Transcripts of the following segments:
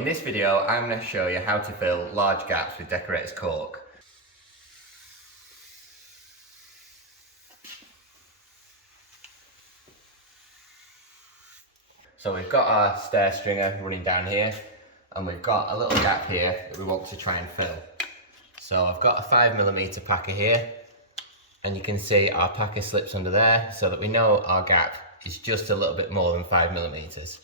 in this video, I'm going to show you how to fill large gaps with Decorators Caulk. So we've got our stair stringer running down here, and we've got a little gap here that we want to try and fill. So I've got a 5mm packer here, and you can see our packer slips under there so that we know our gap is just a little bit more than 5mm.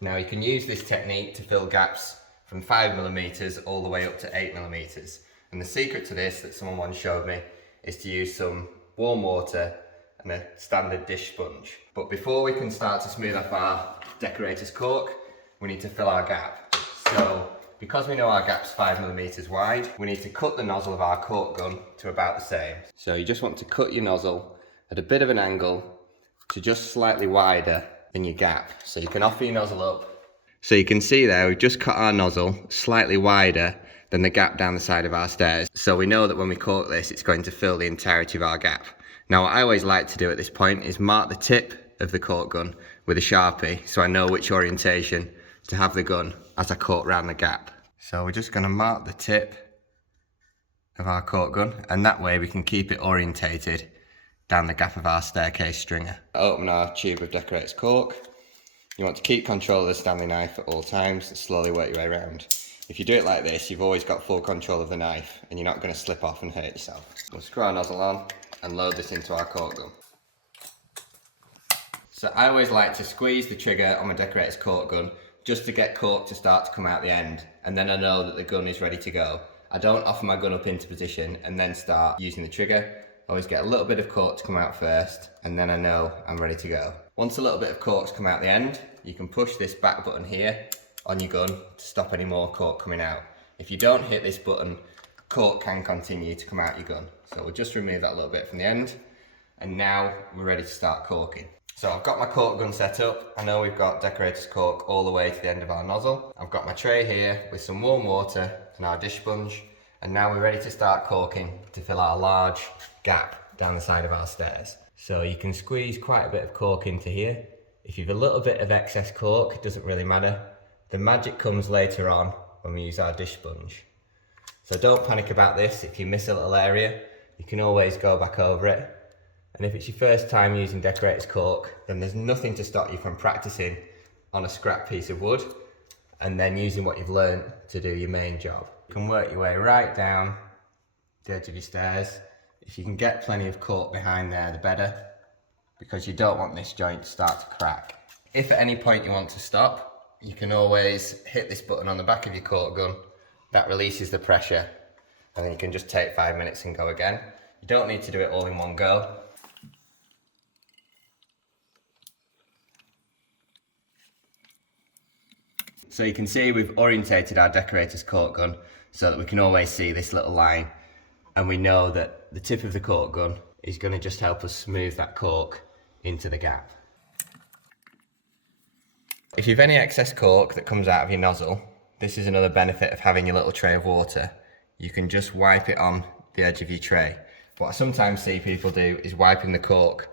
Now you can use this technique to fill gaps from 5mm all the way up to 8mm. And the secret to this that someone once showed me is to use some warm water and a standard dish sponge. But before we can start to smooth up our Decorators Caulk, we need to fill our gap. So because we know our gap's 5mm wide, we need to cut the nozzle of our caulk gun to about the same. So you just want to cut your nozzle at a bit of an angle to just slightly wider than your gap. So you can offer your nozzle up. So you can see there, we've just cut our nozzle slightly wider than the gap down the side of our stairs. So we know that when we caulk this, it's going to fill the entirety of our gap. Now what I always like to do at this point is mark the tip of the caulk gun with a Sharpie, so I know which orientation to have the gun as I caulk round the gap. So we're just going to mark the tip of our caulk gun, and that way we can keep it orientated down the gap of our staircase stringer. Open our tube of Decorators Caulk. You want to keep control of the Stanley knife at all times and slowly work your way around. If you do it like this, you've always got full control of the knife and you're not going to slip off and hurt yourself. We'll screw our nozzle on and load this into our caulk gun. So I always like to squeeze the trigger on my Decorators Caulk gun just to get caulk to start to come out the end, and then I know that the gun is ready to go. I don't offer my gun up into position and then start using the trigger. I always get a little bit of caulk to come out first, and then I know I'm ready to go. Once a little bit of caulk's come out the end, you can push this back button here on your gun to stop any more caulk coming out. If you don't hit this button, caulk can continue to come out your gun. So we'll just remove that little bit from the end, and now we're ready to start caulking. So I've got my caulk gun set up. I know we've got Decorators Caulk all the way to the end of our nozzle. I've got my tray here with some warm water and our dish sponge, and now we're ready to start caulking to fill our large gap down the side of our stairs. So you can squeeze quite a bit of caulk into here. If you've a little bit of excess caulk, it doesn't really matter. The magic comes later on when we use our dish sponge. So don't panic about this. If you miss a little area, you can always go back over it. And if it's your first time using Decorators Caulk, then there's nothing to stop you from practicing on a scrap piece of wood and then using what you've learned to do your main job. You can work your way right down the edge of your stairs. If you can get plenty of caulk behind there, the better, because you don't want this joint to start to crack. If at any point you want to stop, you can always hit this button on the back of your caulk gun. That releases the pressure, and then you can just take 5 minutes and go again. You don't need to do it all in one go. So you can see we've orientated our Decorators Caulk gun so that we can always see this little line, and we know that the tip of the caulk gun is going to just help us smooth that caulk into the gap. If you've any excess caulk that comes out of your nozzle, this is another benefit of having your little tray of water. You can just wipe it on the edge of your tray. What I sometimes see people do is wiping the caulk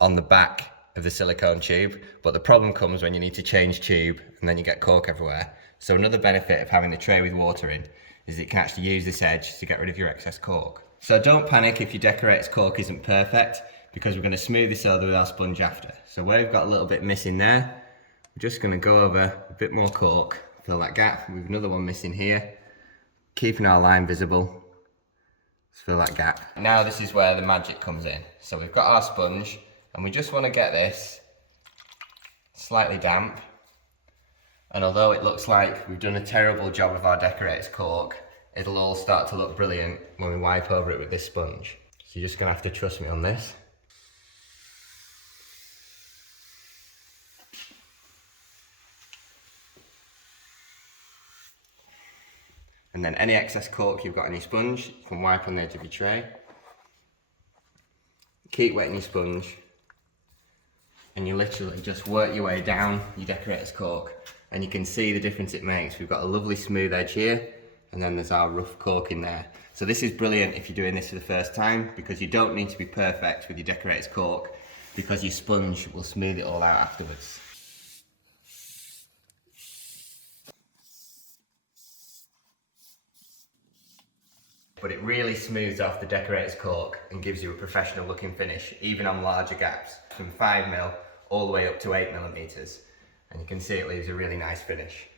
on the back of the silicone tube, but the problem comes when you need to change tube and then you get caulk everywhere. So another benefit of having the tray with water in is it can actually use this edge to get rid of your excess caulk. So don't panic if your Decorators Caulk isn't perfect, because we're going to smooth this over with our sponge after. So where we've got a little bit missing there, we're just going to go over a bit more caulk, fill that gap. We've another one missing here, keeping our line visible. Let's fill that gap. Now this is where the magic comes in. So we've got our sponge, and we just want to get this slightly damp. And although it looks like we've done a terrible job of our Decorators Caulk, it'll all start to look brilliant when we wipe over it with this sponge. So you're just going to have to trust me on this. And then any excess caulk you've got on your sponge, you can wipe on the edge of your tray. Keep wetting your sponge, and you literally just work your way down your Decorators Caulk, and you can see the difference it makes. We've got a lovely smooth edge here, and then there's our rough caulk in there. So this is brilliant if you're doing this for the first time, because you don't need to be perfect with your Decorators Caulk, because your sponge will smooth it all out afterwards. but it really smooths off the Decorators Caulk and gives you a professional looking finish, even on larger gaps, from 5mm all the way up to 8mm. And you can see it leaves a really nice finish.